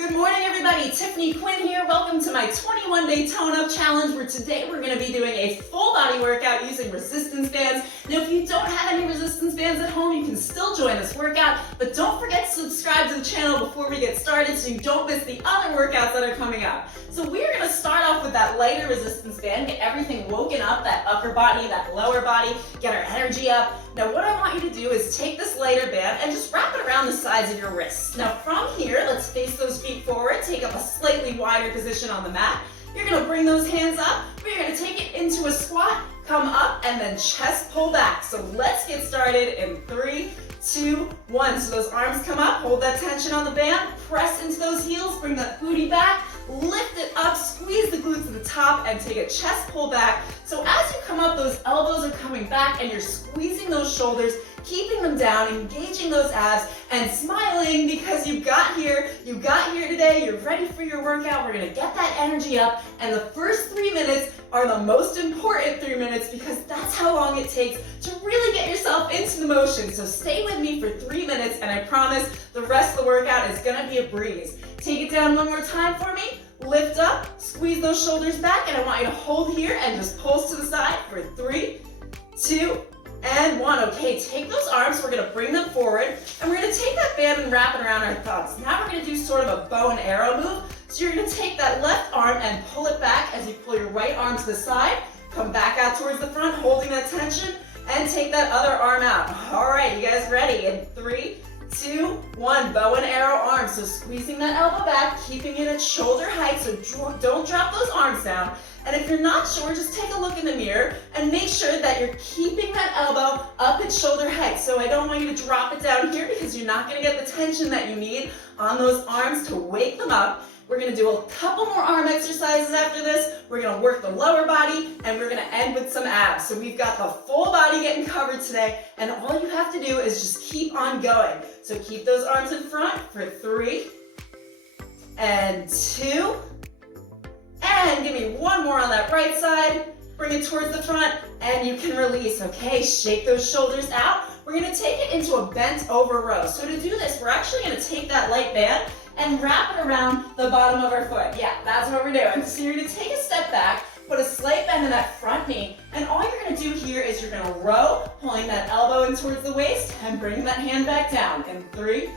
Good morning, everybody. Tiffany Quinn here. Welcome to my 21-day tone-up challenge, where today we're going to be doing a full body workout using resistance bands. Now, if you don't have any resistance bands at home, you can still join this workout, but don't forget to subscribe to the channel before we get started so you don't miss the other workouts that are coming up. So we're going to start off with that lighter resistance band, get everything woken up, that upper body, that lower body, get our energy up. Now, what I want you to do is take this lighter band and just wrap it around the sides of your wrists. Now, from here, let's face those feet forward, take up a slightly wider position on the mat. You're going to bring those hands up, but you're going to take it into a squat, come up, and then chest pull back. So let's get started in 3, 2, 1. So those arms come up, hold that tension on the band, press into those heels, bring that booty back, lift it up, squeeze the glutes to the top, and take a chest pull back. So as you come up, those elbows are coming back, and you're squeezing those shoulders, keeping them down, engaging those abs, and smiling because you got here today, you're ready for your workout. We're gonna get that energy up, and the first 3 minutes are the most important 3 minutes because that's how long it takes to really get yourself into the motion. So stay with me for 3 minutes, and I promise the rest of the workout is gonna be a breeze. Take it down one more time for me. Lift up, squeeze those shoulders back, and I want you to hold here and just pulse to the side for 3, 2, and 1. Okay, take those arms, we're gonna bring them forward, and we're gonna take that band and wrap it around our thumbs. Now we're gonna do sort of a bow and arrow move. So you're gonna take that left arm and pull it back as you pull your right arm to the side, come back out towards the front, holding that tension, and take that other arm out. All right, you guys ready? In 3, 2, 1, bow and arrow arms. So squeezing that elbow back, keeping it at shoulder height, so don't drop those arms down. And if you're not sure, just take a look in the mirror and make sure that you're keeping that elbow up at shoulder height. So I don't want you to drop it down here because you're not gonna get the tension that you need on those arms to wake them up. We're gonna do a couple more arm exercises after this. We're gonna work the lower body, and we're gonna end with some abs. So we've got the full body getting covered today, and all you have to do is just keep on going. So keep those arms in front for 3, and 2, and give me one more on that right side. Bring it towards the front, and you can release. Okay, shake those shoulders out. We're gonna take it into a bent over row. So to do this, we're actually gonna take that light band and wrap it around the bottom of our foot. Yeah, that's what we're doing. So you're gonna take a step back, put a slight bend in that front knee, and all you're gonna do here is you're gonna row, pulling that elbow in towards the waist, and bring that hand back down. In 3,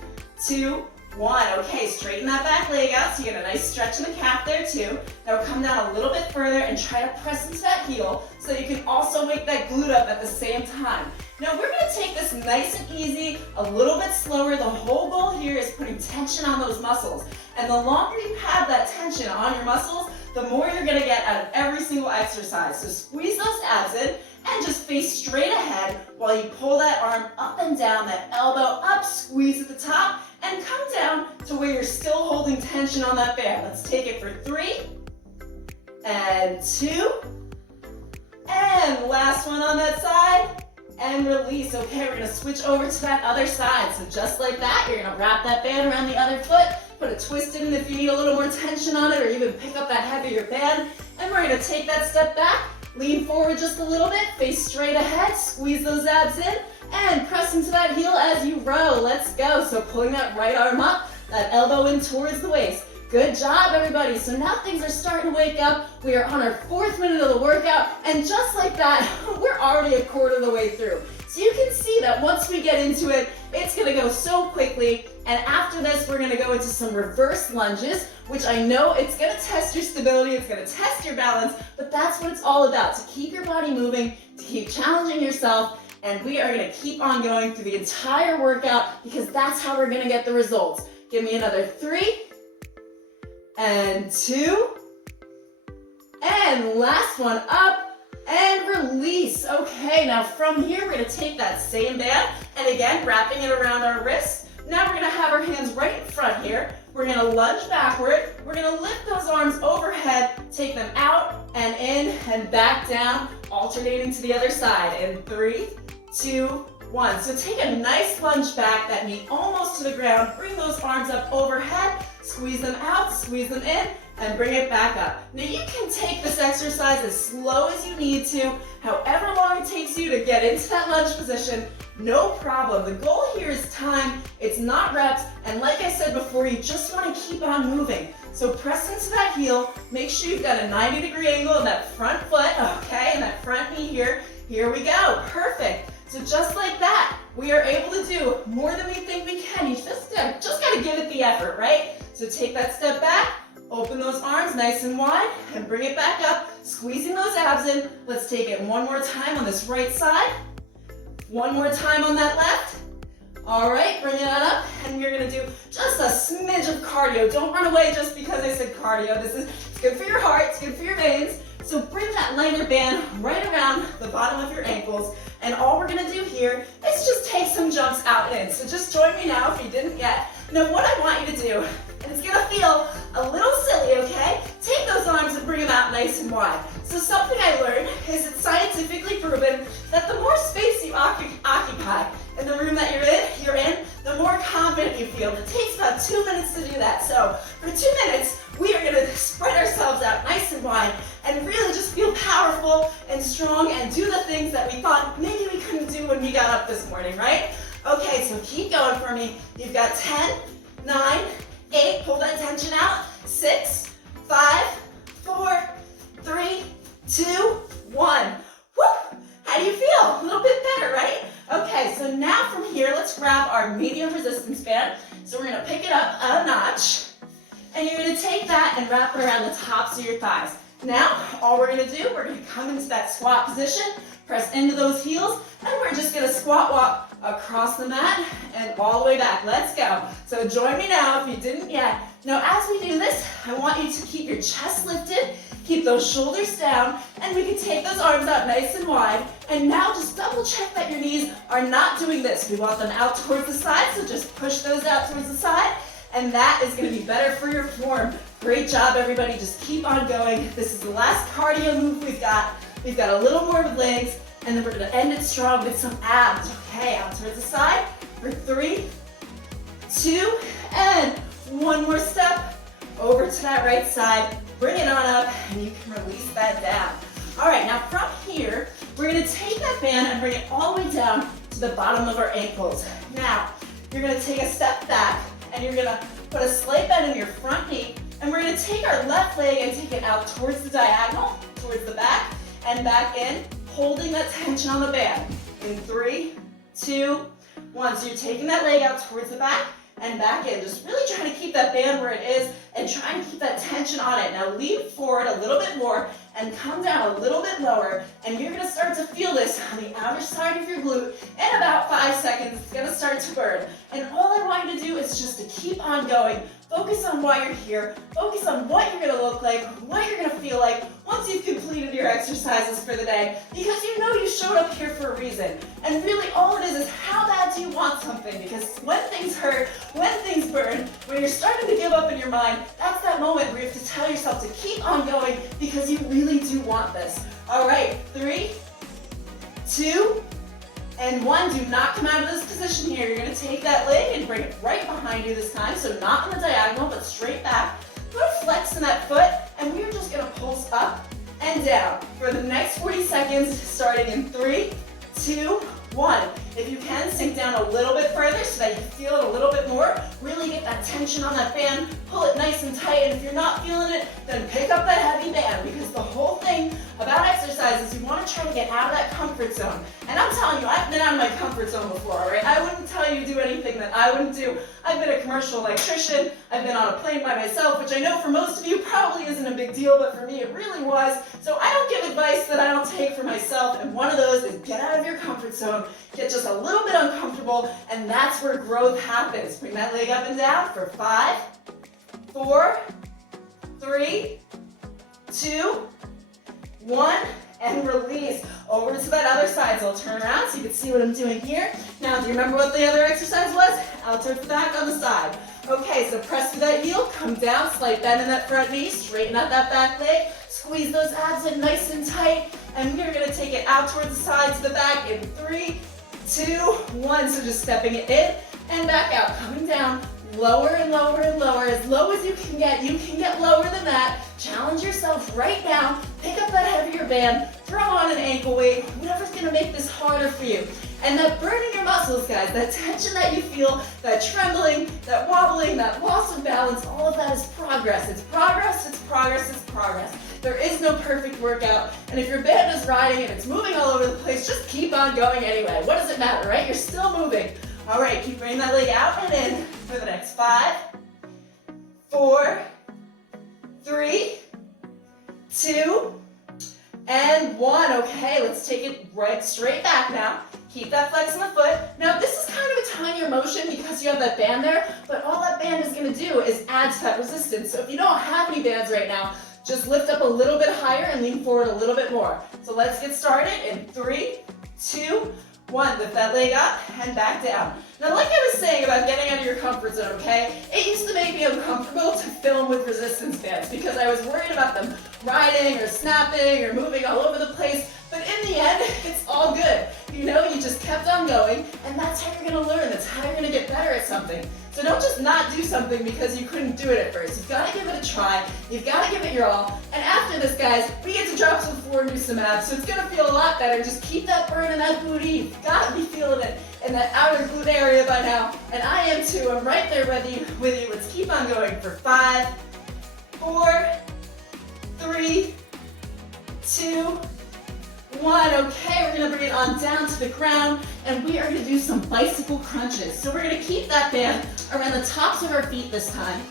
2, 1. Okay, straighten that back leg out so you get a nice stretch in the calf there too. Now come down a little bit further and try to press into that heel so you can also wake that glute up at the same time. Now we're gonna take this nice and easy, a little bit slower. The whole goal here is putting tension on those muscles. And the longer you have that tension on your muscles, the more you're gonna get out of every single exercise. So squeeze those abs in and just face straight ahead while you pull that arm up and down, that elbow up, squeeze at the top, and come down to where you're still holding tension on that band. Let's take it for 3, and 2, and last one on that side, and release. Okay, we're gonna switch over to that other side. So just like that, you're gonna wrap that band around the other foot, put a twist in if you need a little more tension on it, or even pick up that heavier band, and we're gonna take that step back, lean forward just a little bit, face straight ahead, squeeze those abs in, and press into that heel as you row. Let's go. So pulling that right arm up, that elbow in towards the waist. Good job, everybody. So now things are starting to wake up. We are on our 4th minute of the workout, and just like that, we're already a quarter of the way through. So you can see that once we get into it, it's gonna go so quickly. And after this, we're gonna go into some reverse lunges, which I know it's gonna test your stability, it's gonna test your balance, but that's what it's all about, to keep your body moving, to keep challenging yourself. And we are gonna keep on going through the entire workout because that's how we're gonna get the results. Give me another 3, and 2, and last one up, and release. Okay, now from here, we're gonna take that same band, and again, wrapping it around our wrists. Now we're gonna have our hands right in front here. We're gonna lunge backward. We're gonna lift those arms overhead, take them out and in and back down, alternating to the other side. In 3, 2, 1. So take a nice lunge back, that knee almost to the ground. Bring those arms up overhead, squeeze them out, squeeze them in, and bring it back up. Now you can take this exercise as slow as you need to, however long it takes you to get into that lunge position, no problem. The goal here is time, it's not reps, and like I said before, you just want to keep on moving. So press into that heel, make sure you've got a 90-degree angle in that front foot, okay, and that front knee here. Here we go, perfect. So just like that, we are able to do more than we think we can. You just got to give it the effort, right? So take that step back, open those arms nice and wide, and bring it back up, squeezing those abs in. Let's take it one more time on this right side. One more time on that left. All right, bring it on up, and we're gonna do just a smidge of cardio. Don't run away just because I said cardio. It's good for your heart, it's good for your veins. So bring that lighter band right around the bottom of your ankles, and all we're gonna do here is just take some jumps out and in. So just join me now if you didn't yet. Now what I want you to do, and it's gonna feel a little silly, okay? Take those arms and bring them out nice and wide. So something I learned is it's scientifically proven that the more space you occupy in the room that you're in, the more confident you feel. It takes about 2 minutes to do that. So for 2 minutes, we are gonna spread ourselves out nice and wide and really just feel powerful and strong and do the things that we thought maybe we couldn't do when we got up this morning, right? Okay, so keep going for me. You've got 10, 9, 8, pull that tension out, 6, 5, 4, 3, 2, 1. Woo! How do you feel? A little bit better, right? Okay, so now from here, let's grab our medium resistance band. So we're gonna pick it up a notch, and you're gonna take that and wrap it around the tops of your thighs. Now, all we're gonna do, we're gonna come into that squat position, press into those heels, and we're just gonna squat walk across the mat and all the way back. Let's go. So join me now if you didn't yet. Now, as we do this, I want you to keep your chest lifted, keep those shoulders down, and we can take those arms out nice and wide. And now just double check that your knees are not doing this. We want them out towards the side, so just push those out towards the side, and that is gonna be better for your form. Great job, everybody. Just keep on going. This is the last cardio move we've got. We've got a little more with legs, and then we're gonna end it strong with some abs. Okay, out towards the side for 3, 2, and one more step over to that right side. Bring it on up, and you can release that down. All right, now from here, we're gonna take that band and bring it all the way down to the bottom of our ankles. Now, you're gonna take a step back, and you're gonna put a slight bend in your front knee, and we're gonna take our left leg and take it out towards the diagonal, towards the back, and back in, holding that tension on the band. In 3, 2, 1. So you're taking that leg out towards the back and back in. Just really trying to keep that band where it is and trying to keep that tension on it. Now lean forward a little bit more and come down a little bit lower, and you're gonna start to feel this on the outer side of your glute. In about 5 seconds, it's gonna start to burn. And all I want you to do is just to keep on going. Focus on why you're here. Focus on what you're gonna look like, what you're gonna feel like once you've completed your exercises for the day, because you know you showed up here for a reason. And really all it is how bad do you want something? Because when things hurt, when things burn, when you're starting to give up in your mind, that's that moment where you have to tell yourself to keep on going because you really do want this. All right, 3, 2, and 1. Do not come out of this position here. You're gonna take that leg and bring it right behind you this time. So not on the diagonal, but straight back. Put a flex in that foot, and we're just gonna pulse up and down for the next 40 seconds, starting in 3, 2, 1. If you can, sink down a little bit further so that you feel it a little bit more. Really get that tension on that band. Pull it nice and tight, and if you're not feeling it, then pick up that heavy band, because the whole thing about exercise is you want to try to get out of that comfort zone. And I'm telling you, I've been out of my comfort zone before, right? I wouldn't tell you to do anything that I wouldn't do. I've been a commercial electrician. I've been on a plane by myself, which I know for most of you probably isn't a big deal, but for me it really was. So I don't give advice that I don't take for myself, and one of those is get out of your comfort zone, get just a little bit uncomfortable, and that's where growth happens. Bring that leg up and down for 5, 4, 3, 2, 1, and release. Over to that other side, so I'll turn around so you can see what I'm doing here. Now, do you remember what the other exercise was? Out towards the back on the side. Okay, so press through that heel, come down, slight bend in that front knee, straighten out that back leg, squeeze those abs in nice and tight, and we're gonna take it out towards the side to the back in 3, 2, 1. So just stepping it in and back out, coming down, Lower and lower and lower, as low as you can get. You can get lower than that. Challenge yourself right now. Pick up that heavier band, throw on an ankle weight, whatever's gonna make this harder for you. And that burn in your muscles, guys, that tension that you feel, that trembling, that wobbling, that loss of balance, all of that is progress. It's progress, it's progress, it's progress. There is no perfect workout, and if your band is riding and it's moving all over the place, just keep on going anyway. What does it matter, right? You're still moving. All right, keep bringing that leg out and in for the next 5, 4, 3, 2, and 1. Okay, let's take it right straight back now. Keep that flex in the foot. Now, this is kind of a tinier motion because you have that band there, but all that band is gonna do is add to that resistance. So if you don't have any bands right now, just lift up a little bit higher and lean forward a little bit more. So let's get started in 3, 2, 1. Lift that leg up and back down. Now, like I was saying about getting out of your comfort zone, okay? It used to make me uncomfortable to film with resistance bands because I was worried about them riding or snapping or moving all over the place. But in the end, it's all good. You know, you just kept on going, and that's how you're gonna learn. That's how you're gonna get better at something. So don't just not do something because you couldn't do it at first. You've gotta give it a try. You've gotta give it your all. And after this, guys, we get to drop some floor and do some abs. So it's gonna feel a lot better. Just keep that burn in that booty. You've gotta be feeling it in that outer glute area by now. And I am too. I'm right there with you. Let's keep on going for 5, 4, 3, 2, 1. Okay, we're gonna bring it on down to the ground, and we are gonna do some bicycle crunches. So we're gonna keep that band around the tops of our feet this time,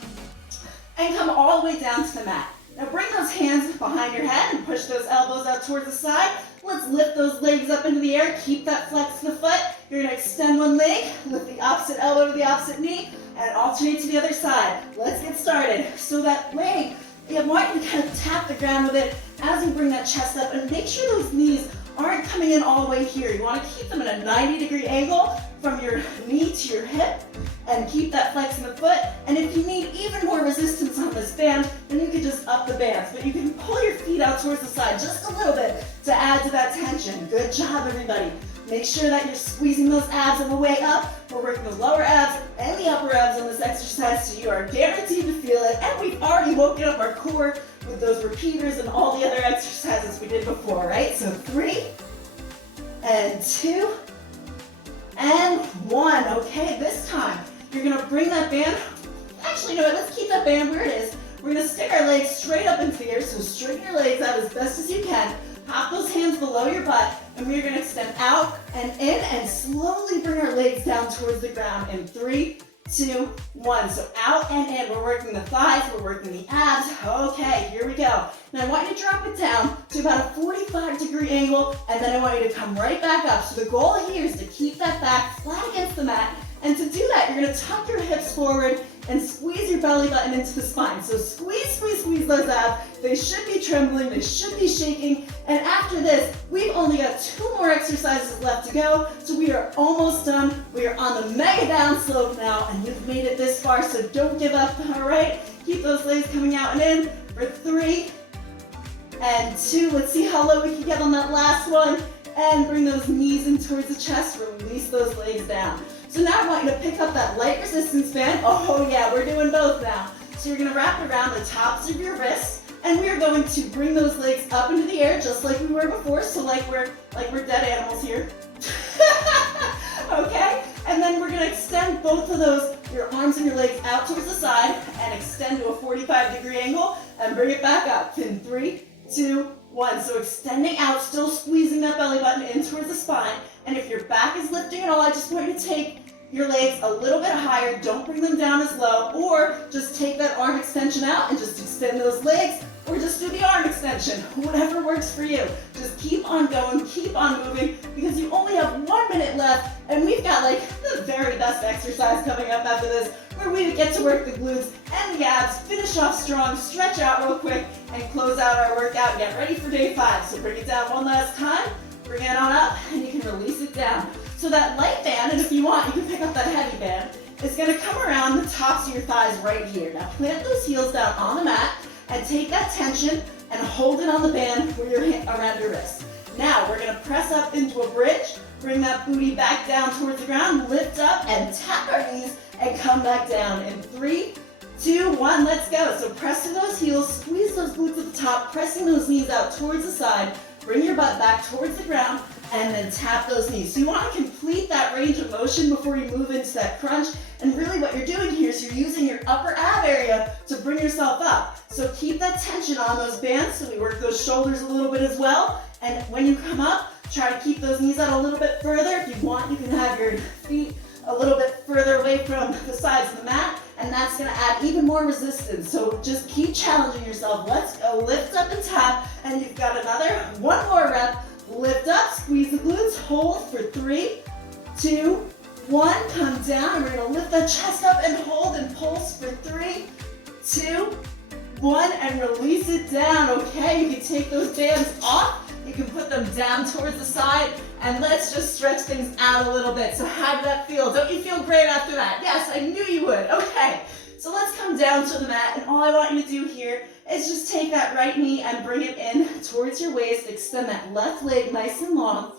and come all the way down to the mat. Now bring those hands behind your head and push those elbows out towards the side. Let's lift those legs up into the air. Keep that flex in the foot. You're gonna extend one leg, lift the opposite elbow to the opposite knee, and alternate to the other side. Let's get started. So that leg, I want you to kind of tap the ground with it as you bring that chest up, and make sure those knees aren't coming in all the way here. You want to keep them at a 90-degree angle from your knee to your hip, and keep that flex in the foot. And if you need even more resistance on this band, then you can just up the bands. But you can pull your feet out towards the side just a little bit to add to that tension. Good job, everybody. Make sure that you're squeezing those abs on the way up. We're working the lower abs and the upper abs on this exercise, so you are guaranteed to feel it. And we've already woken up our core with those repeaters and all the other exercises we did before, right? So 3, and 2, and 1. Okay, this time you're gonna bring that band. Actually, you know what? Let's keep that band where it is. We're gonna stick our legs straight up into the air, so straighten your legs out as best as you can. Pop those hands below your butt, and we're gonna extend out and in, and slowly bring our legs down towards the ground in 3, 2, 1. So out and in. We're working the thighs, we're working the abs. Okay, here we go. Now I want you to drop it down to about a 45-degree angle, and then I want you to come right back up. So the goal here is to keep that back flat against the mat. And to do that, you're gonna tuck your hips forward and squeeze your belly button into the spine. So squeeze, squeeze, squeeze those abs. They should be trembling, they should be shaking. And after this, we've only got 2 more exercises left to go. So we are almost done. We are on the mega down slope now, and you've made it this far, so don't give up, all right? Keep those legs coming out and in for 3, and 2. Let's see how low we can get on that last one. And bring those knees in towards the chest, release those legs down. So now I want you to pick up that light resistance band. Oh yeah, we're doing both now. So you're gonna wrap it around the tops of your wrists, and we are going to bring those legs up into the air just like we were before, so like we're dead animals here. Okay? And then we're gonna extend both of those, your arms and your legs out towards the side, and extend to a 45-degree angle, and bring it back up in 3, 2, 1. So extending out, still squeezing that belly button in towards the spine. And if your back is lifting at all, I just want you to take your legs a little bit higher. Don't bring them down as low, or just take that arm extension out and just extend those legs, or just do the arm extension. Whatever works for you. Just keep on going, keep on moving, because you only have 1 minute left, and we've got like the very best exercise coming up after this, where we get to work the glutes and the abs, finish off strong, stretch out real quick, and close out our workout. Get ready for day 5. So bring it down one last time, bring it on up, and you can release it down. So that light band, and if you want, you can pick up that heavy band, is gonna come around the tops of your thighs right here. Now plant those heels down on the mat, and take that tension and hold it on the band where your hand around your wrist. Now we're gonna press up into a bridge, bring that booty back down towards the ground, lift up and tap our knees and come back down in 3, 2, 1, let's go. So press to those heels, squeeze those glutes at the top, pressing those knees out towards the side, bring your butt back towards the ground, and then tap those knees. So you want to complete that range of motion before you move into that crunch. And really what you're doing here is you're using your upper ab area to bring yourself up. So keep that tension on those bands. So we work those shoulders a little bit as well. And when you come up, try to keep those knees out a little bit further. If you want, you can have your feet a little bit further away from the sides of the mat, and that's gonna add even more resistance. So just keep challenging yourself. Let's go, lift up and tap, and you've got another, one more rep. Lift up, squeeze the glutes, hold for 3, 2, 1, come down, and we're gonna lift that chest up and hold and pulse for 3, 2, 1, and release it down, okay? You can take those bands off, you can put them down towards the side, and let's just stretch things out a little bit. So how did that feel? Don't you feel great after that? Yes, I knew you would. Okay, so let's come down to the mat, and all I want you to do here is just take that right knee and bring it in towards your waist. Extend that left leg nice and long.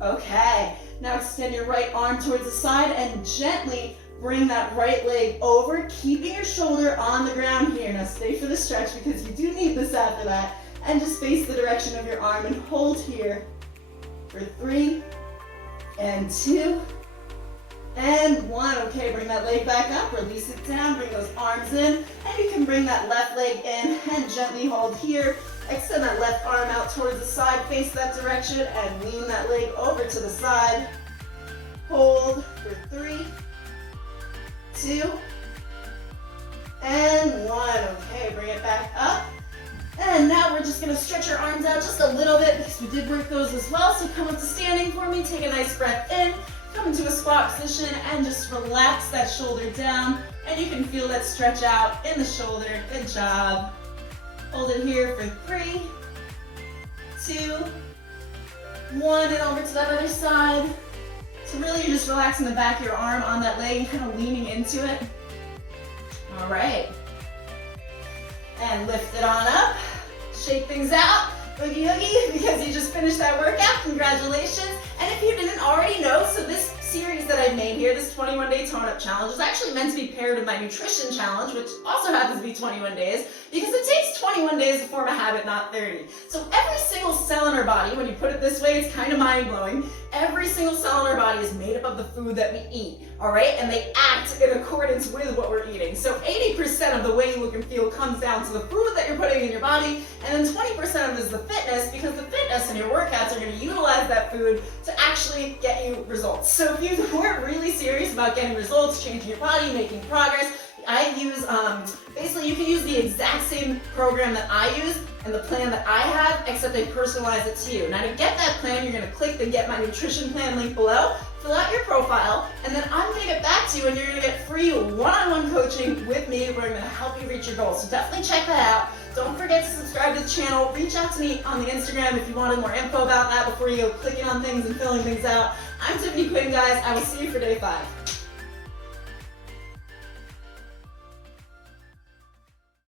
Okay, now extend your right arm towards the side and gently bring that right leg over, keeping your shoulder on the ground here. Now stay for the stretch because you do need this after that. And just face the direction of your arm and hold here for 3, and 2, and 1. Okay, bring that leg back up, release it down, bring those arms in, and you can bring that left leg in and gently hold here. Extend that left arm out towards the side, face that direction, and lean that leg over to the side. Hold for 3, 2, and 1. Okay, bring it back up. And now we're just gonna stretch our arms out just a little bit because we did work those as well. So come up to standing for me, take a nice breath in, come into a squat position, and just relax that shoulder down. And you can feel that stretch out in the shoulder. Good job. Hold it here for 3, 2, 1, and over to that other side. So really you're just relaxing the back of your arm on that leg and kind of leaning into it. All right. And lift it on up, shake things out, boogie oogie, because you just finished that workout, congratulations. And if you didn't already know, so this series that I made here, this 21-day tone-up challenge, is actually meant to be paired with my nutrition challenge, which also happens to be 21 days, because it takes 21 days to form a habit, not 30. So every single cell in our body, when you put it this way, it's kind of mind-blowing, every single cell in our body is made up of the food that we eat, all right? And they act in accordance with what we're eating. So 80% of the way you look and feel comes down to the food that you're putting in your body, and then 20% of it is the fitness, because the fitness and your workouts are going to utilize that food to actually get you results. So if you weren't really serious about getting results, changing your body, making progress, I use, basically you can use the exact same program that I use and the plan that I have, except I personalize it to you. Now to get that plan, you're gonna click the Get My Nutrition Plan link below, fill out your profile, and then I'm gonna get back to you and you're gonna get free one-on-one coaching with me where I'm gonna help you reach your goals. So definitely check that out. Don't forget to subscribe to the channel. Reach out to me on the Instagram if you wanted more info about that before you go clicking on things and filling things out. I'm Tiffany Quinn, guys. I will see you for day 5.